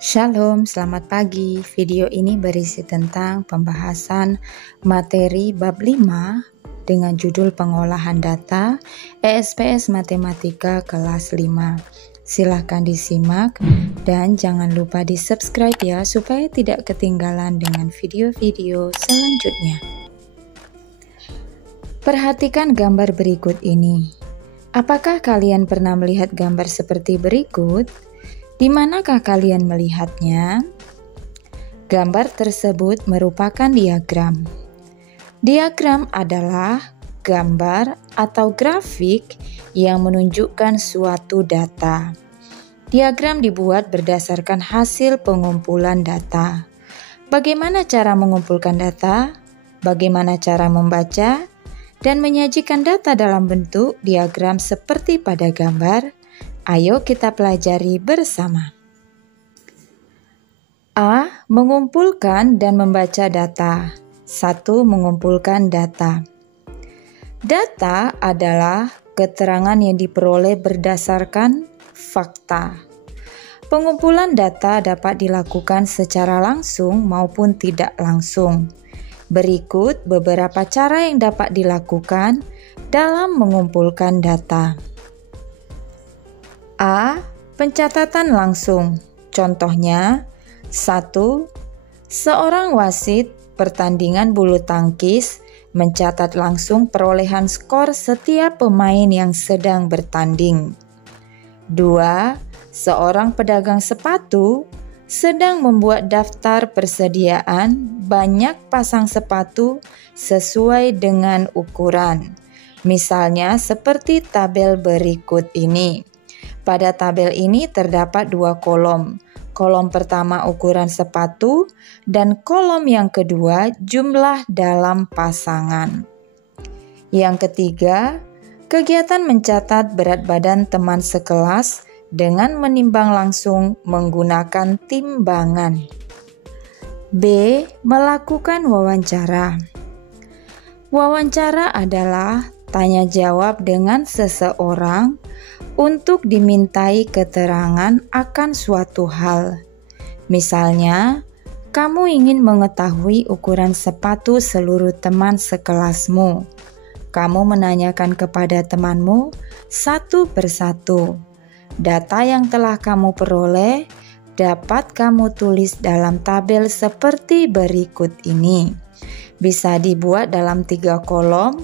Shalom, selamat pagi. Video ini berisi tentang pembahasan materi bab 5 dengan judul pengolahan data ESPS Matematika kelas 5. Silahkan disimak dan jangan lupa di subscribe ya supaya tidak ketinggalan dengan video-video selanjutnya. Perhatikan gambar berikut ini. Apakah kalian pernah melihat gambar seperti berikut? Di manakah kalian melihatnya? Gambar tersebut merupakan diagram. Diagram adalah gambar atau grafik yang menunjukkan suatu data. Diagram dibuat berdasarkan hasil pengumpulan data. Bagaimana cara mengumpulkan data? Bagaimana cara membaca dan menyajikan data dalam bentuk diagram seperti pada gambar? Ayo kita pelajari bersama. A. Mengumpulkan dan membaca data. 1. Mengumpulkan data. Data adalah keterangan yang diperoleh berdasarkan fakta. Pengumpulan data dapat dilakukan secara langsung maupun tidak langsung. Berikut beberapa cara yang dapat dilakukan dalam mengumpulkan data. A. Pencatatan langsung. Contohnya, 1. Seorang wasit pertandingan bulu tangkis mencatat langsung perolehan skor setiap pemain yang sedang bertanding. 2. Seorang pedagang sepatu sedang membuat daftar persediaan banyak pasang sepatu sesuai dengan ukuran. Misalnya seperti tabel berikut ini. Pada tabel ini terdapat 2 kolom. Kolom pertama ukuran sepatu dan kolom yang kedua jumlah dalam pasangan. Yang ketiga, kegiatan mencatat berat badan teman sekelas dengan menimbang langsung menggunakan timbangan. B. Melakukan wawancara. Wawancara adalah tanya jawab dengan seseorang untuk dimintai keterangan akan suatu hal. Misalnya, kamu ingin mengetahui ukuran sepatu seluruh teman sekelasmu. Kamu menanyakan kepada temanmu satu persatu. Data yang telah kamu peroleh dapat kamu tulis dalam tabel seperti berikut ini. Bisa dibuat dalam 3 kolom.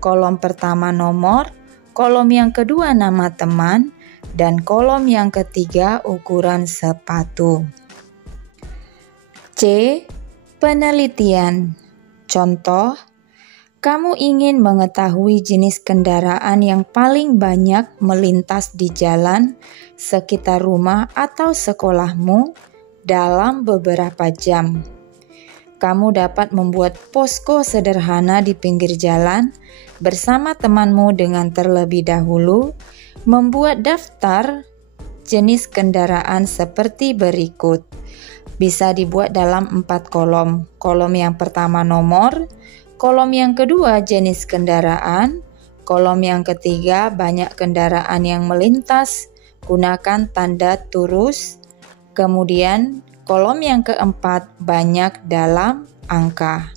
Kolom pertama nomor, kolom yang kedua nama teman, dan kolom yang ketiga ukuran sepatu. C. Penelitian. Contoh, kamu ingin mengetahui jenis kendaraan yang paling banyak melintas di jalan sekitar rumah atau sekolahmu dalam beberapa jam. Kamu dapat membuat posko sederhana di pinggir jalan bersama temanmu dengan terlebih dahulu membuat daftar jenis kendaraan seperti berikut. Bisa dibuat dalam 4 kolom. Kolom yang pertama nomor, kolom yang kedua jenis kendaraan, kolom yang ketiga banyak kendaraan yang melintas, gunakan tanda turus, kemudian kolom yang keempat banyak dalam angka.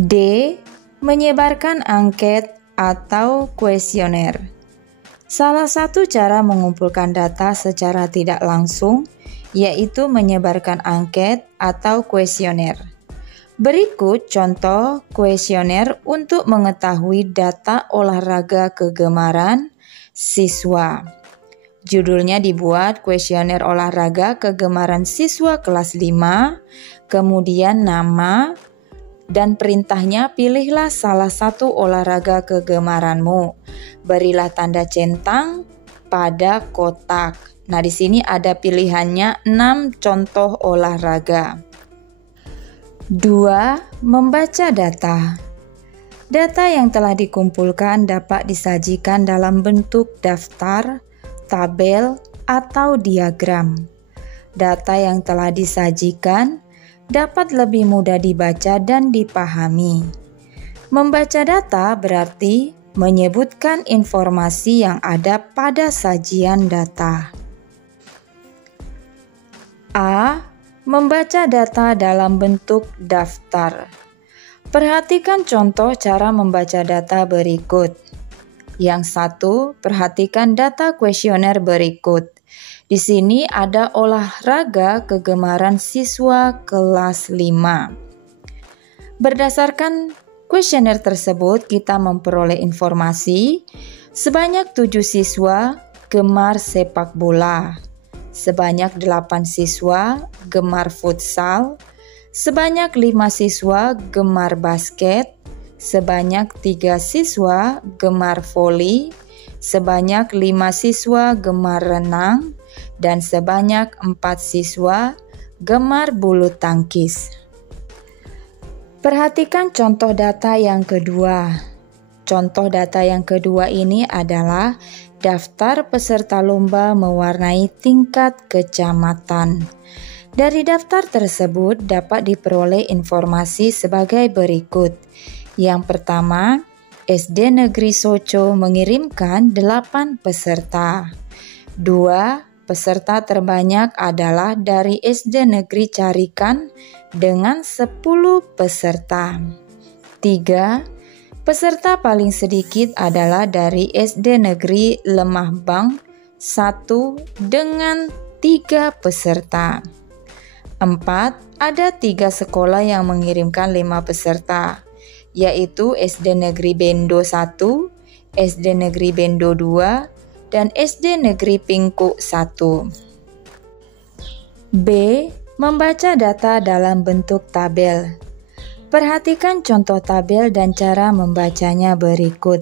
D. Menyebarkan angket atau kuesioner. Salah satu cara mengumpulkan data secara tidak langsung yaitu menyebarkan angket atau kuesioner. Berikut contoh kuesioner untuk mengetahui data olahraga kegemaran siswa. Judulnya dibuat kuesioner olahraga kegemaran siswa kelas 5, kemudian nama, dan perintahnya pilihlah salah satu olahraga kegemaranmu. Berilah tanda centang pada kotak. Nah, di sini ada pilihannya 6 contoh olahraga. 2. Membaca data. Data yang telah dikumpulkan dapat disajikan dalam bentuk daftar, tabel, atau diagram. Data yang telah disajikan dapat lebih mudah dibaca dan dipahami. Membaca data berarti menyebutkan informasi yang ada pada sajian data. A. Membaca data dalam bentuk daftar. Perhatikan contoh cara membaca data berikut. Yang satu, perhatikan data kuesioner berikut. Di sini ada olahraga kegemaran siswa kelas 5. Berdasarkan kuesioner tersebut, kita memperoleh informasi sebanyak 7 siswa gemar sepak bola, sebanyak 8 siswa gemar futsal, sebanyak 5 siswa gemar basket, sebanyak 3 siswa gemar voli, sebanyak 5 siswa gemar renang, dan sebanyak 4 siswa gemar bulu tangkis. Perhatikan contoh data yang kedua. Contoh data yang kedua ini adalah daftar peserta lomba mewarnai tingkat kecamatan. Dari daftar tersebut dapat diperoleh informasi sebagai berikut. Yang pertama, SD Negeri Soco mengirimkan 8 peserta. 2. Peserta terbanyak adalah dari SD Negeri Carikan dengan 10 peserta. 3. Peserta paling sedikit adalah dari SD Negeri Lemah Bang 1 dengan 3 peserta. 4. Ada 3 sekolah yang mengirimkan 5 peserta, yaitu SD Negeri Bendo 1, SD Negeri Bendo 2, dan SD Negeri Pingkuk 1. B. Membaca data dalam bentuk tabel. Perhatikan contoh tabel dan cara membacanya berikut.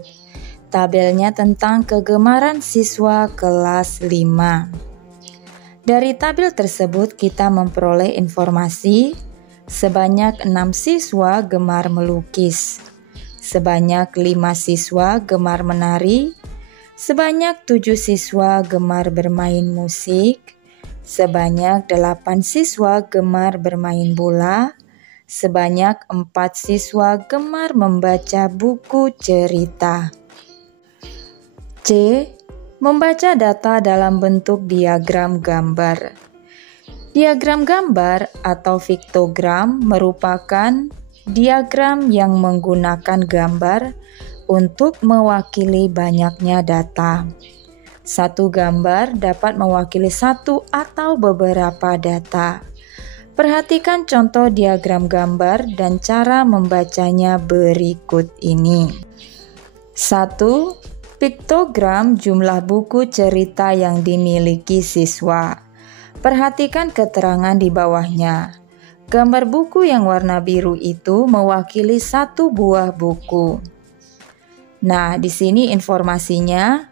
Tabelnya tentang kegemaran siswa kelas 5. Dari tabel tersebut kita memperoleh informasi sebanyak 6 siswa gemar melukis, sebanyak 5 siswa gemar menari, sebanyak 7 siswa gemar bermain musik, sebanyak 8 siswa gemar bermain bola, sebanyak 4 siswa gemar membaca buku cerita. C. Membaca data dalam bentuk diagram gambar. Diagram gambar atau piktogram merupakan diagram yang menggunakan gambar untuk mewakili banyaknya data. Satu gambar dapat mewakili satu atau beberapa data. Perhatikan contoh diagram gambar dan cara membacanya berikut ini. 1. Piktogram jumlah buku cerita yang dimiliki siswa. Perhatikan keterangan di bawahnya. Gambar buku yang warna biru itu mewakili 1 buah buku. Nah, di sini informasinya.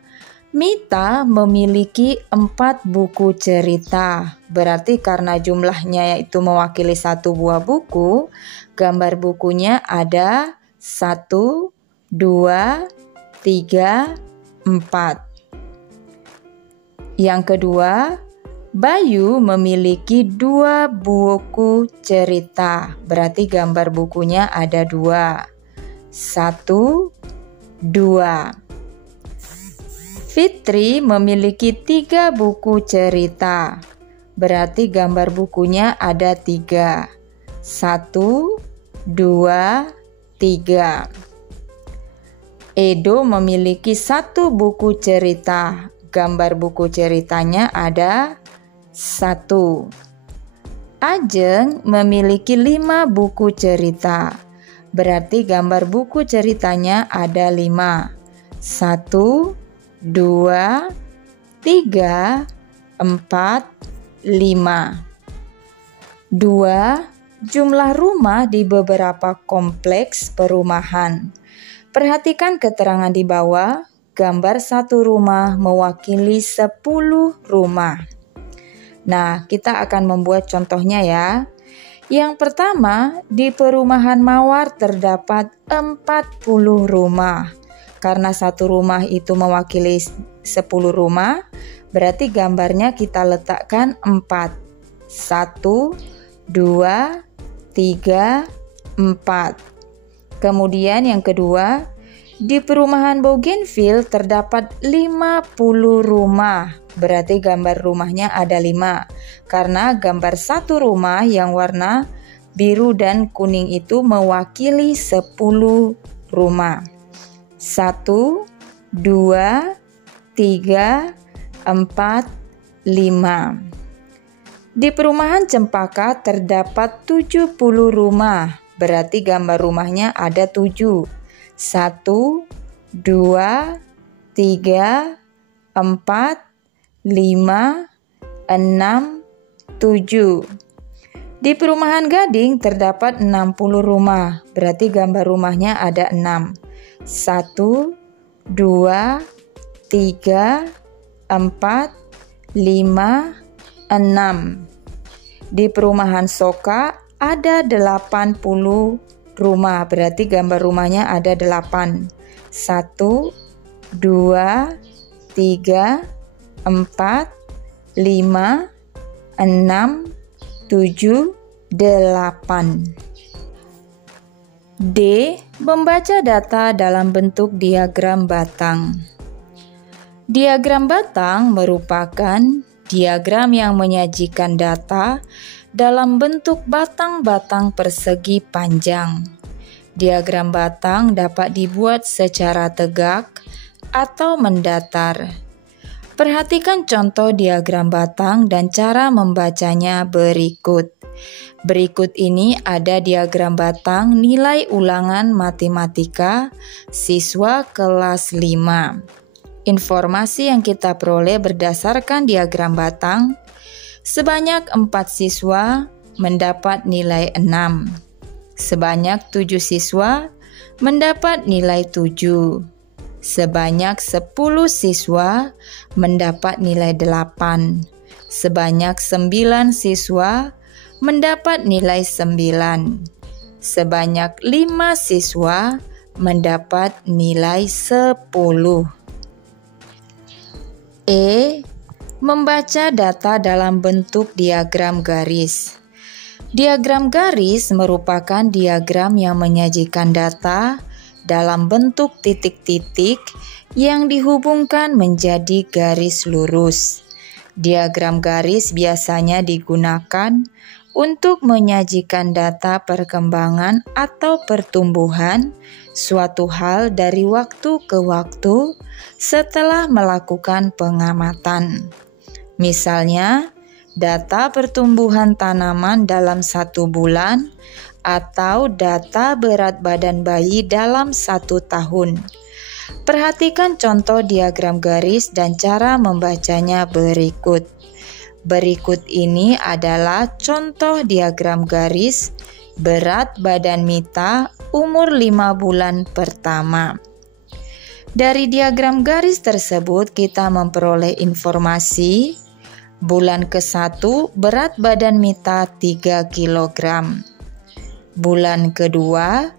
Mita memiliki 4 buku cerita. Berarti karena jumlahnya yaitu mewakili 1 buah buku, gambar bukunya ada 1, 2, 3, 4. Yang kedua, Bayu memiliki 2 buku cerita. Berarti gambar bukunya ada 2. 1, 2. Fitri memiliki 3 buku cerita. Berarti gambar bukunya ada 3. 1, 2, 3. Edo memiliki 1 buku cerita. Gambar buku ceritanya ada 1. Ajeng memiliki 5 buku cerita. Berarti gambar buku ceritanya ada 5. 1, 2, 3, 4, 5. 2. Jumlah rumah di beberapa kompleks perumahan. Perhatikan keterangan di bawah. Gambar 1 rumah mewakili 10 rumah. Nah, kita akan membuat contohnya ya. Yang pertama, di perumahan Mawar terdapat 40 rumah. Karena 1 rumah itu mewakili 10 rumah, berarti gambarnya kita letakkan 4. 1, 2, 3, 4. Kemudian yang kedua, di perumahan Bougainville terdapat 50 rumah. berarti gambar rumahnya ada 5. Karena gambar satu rumah yang warna biru dan kuning itu mewakili 10 rumah. 1, 2, 3, 4, 5. Di perumahan Cempaka terdapat 70 rumah, berarti gambar rumahnya ada 7. 1, 2, 3, 4, 5, 6, 7. Di perumahan Gading terdapat 60 rumah, berarti gambar rumahnya ada 6. 1, 2, 3, 4, 5, 6. Di perumahan Soka ada 80 rumah, berarti gambar rumahnya ada 8. 1, 2, 3, 4, 5, 6, 7, 8. D. Membaca data dalam bentuk diagram batang. Diagram batang merupakan diagram yang menyajikan data dalam bentuk batang-batang persegi panjang. Diagram batang dapat dibuat secara tegak atau mendatar. Perhatikan contoh diagram batang dan cara membacanya berikut. Berikut ini ada diagram batang nilai ulangan matematika siswa kelas 5. Informasi yang kita peroleh berdasarkan diagram batang, sebanyak 4 siswa mendapat nilai 6. Sebanyak 7 siswa mendapat nilai 7. Sebanyak 10 siswa mendapat nilai 8. Sebanyak 9 siswa mendapat nilai 9. Sebanyak 5 siswa mendapat nilai 10. E. Membaca data dalam bentuk diagram garis. Diagram garis merupakan diagram yang menyajikan data dalam bentuk titik-titik yang dihubungkan menjadi garis lurus. Diagram garis biasanya digunakan untuk menyajikan data perkembangan atau pertumbuhan suatu hal dari waktu ke waktu setelah melakukan pengamatan. Misalnya, data pertumbuhan tanaman dalam 1 bulan atau data berat badan bayi dalam 1 tahun. Perhatikan contoh diagram garis dan cara membacanya berikut. Berikut ini adalah contoh diagram garis berat badan Mita umur 5 bulan pertama. Dari diagram garis tersebut kita memperoleh informasi bulan ke-1 berat badan Mita 3 kg. Bulan kedua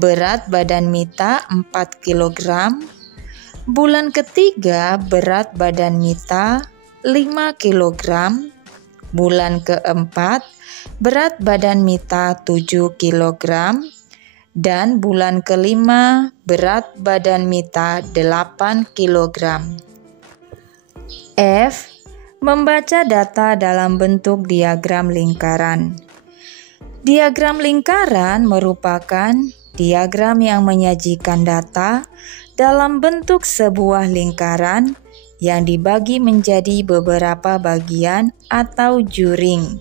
berat badan Mita 4 kg. Bulan ketiga berat badan Mita 5 kg. Bulan keempat berat badan Mita 7 kg. Dan bulan kelima berat badan Mita 8 kg. F. Membaca data dalam bentuk diagram lingkaran. Diagram lingkaran merupakan diagram yang menyajikan data dalam bentuk sebuah lingkaran yang dibagi menjadi beberapa bagian atau juring.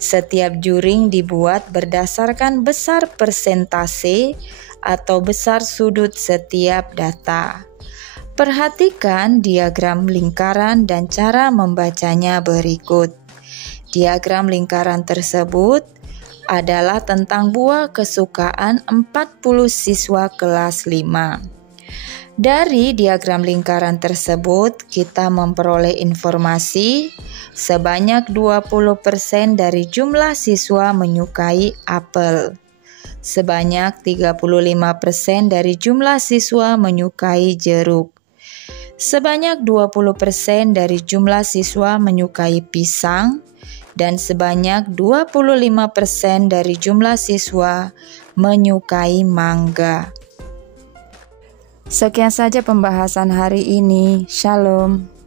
Setiap juring dibuat berdasarkan besar persentase atau besar sudut setiap data. Perhatikan diagram lingkaran dan cara membacanya berikut. Diagram lingkaran tersebut adalah tentang buah kesukaan 40 siswa kelas 5. Dari diagram lingkaran tersebut, kita memperoleh informasi sebanyak 20% dari jumlah siswa menyukai apel. Sebanyak 35% dari jumlah siswa menyukai jeruk. Sebanyak 20% dari jumlah siswa menyukai pisang. Dan sebanyak 25% dari jumlah siswa menyukai mangga. Sekian saja pembahasan hari ini. Shalom.